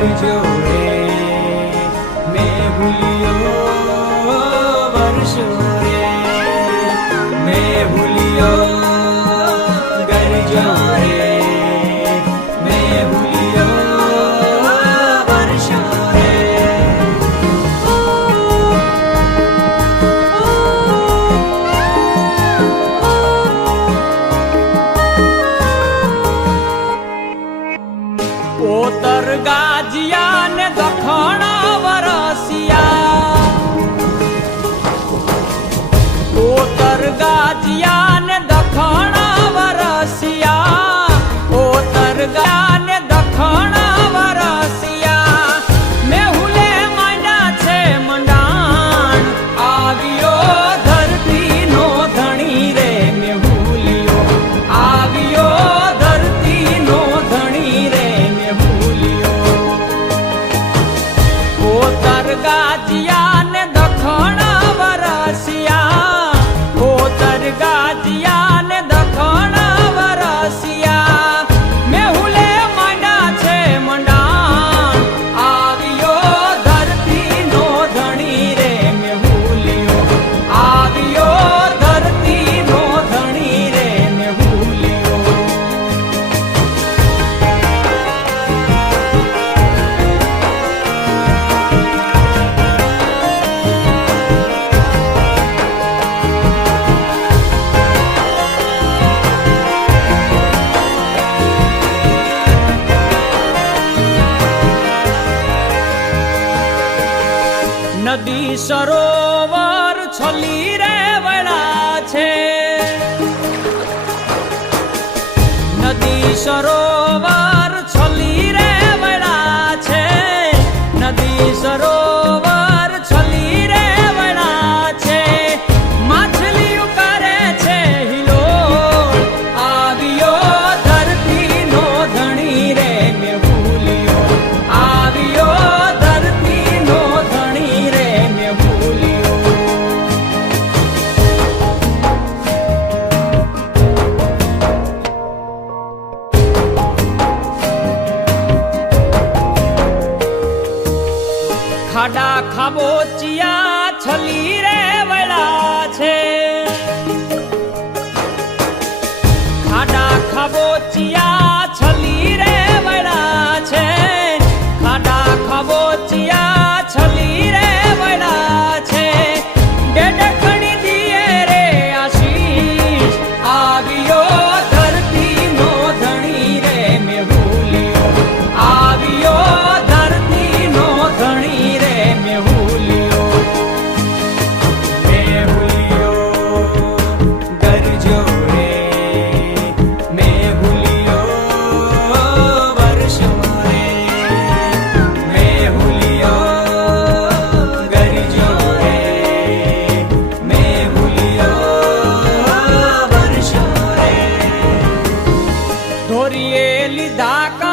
ગરજો રે મેં ભૂલ્યો વર્ષો રે મેં ભૂલ્યો ગરજો રે મેં ભૂલ્યો વર્ષો રે પોતર ગાજિયા ને દખણ વરસિયા પોતર ગાજિયા ને દખણ વરસિયા પોતર ગયા ને દખણ વરસિયા મેહુલે માંડ્યા છે મંડાણ આવ્યો ધરતી નો ધણી રે મેહુલિયો આવ્યો ધરતી નો ધણી રે ગાજિયા ને દખણ વરસિયા પોતર ગાજિયા ને દખણ વરસિયા મેહુલે માંડ્યા છે મંડાણ આવ્યો ધરતી નો ધણી રે મેહુલિયો આવ્યો ધરતી નો ધણી રે મેહુલિયો નદી સરોવર છલી રે વળા છે નદી સરોવર છલી રે વળા છે નદી સરોવર છલી રે વળા છે માછલીઓ કરે છે હિલોળ આવ્યો ધરતી નો ધણી રે મેં ભૂલ્યો આવ્યો ધરતી નો ધણી રે મેં ભૂલ્યો ખાડા ખાબોચિયા છલી રે વળા છે ખાડા ખાબોચિયા છલી રે વળા છે ખાડા ખાબોચિયા છલી રે વળા છે ડેડખણી દીએ રે આશીષ આવ્યો ધરતી નો ધણી રે મેં ભૂલ્યો આવ્યો ધરતી નો ધણી રે મેં ભૂલ્યો ગરજો રે મેં ભૂલ્યો વર્ષો રે મેં ભૂલ્યો ગરજો રે મેં ભૂલ્યો વર્ષો રે ધોરીએ લીધા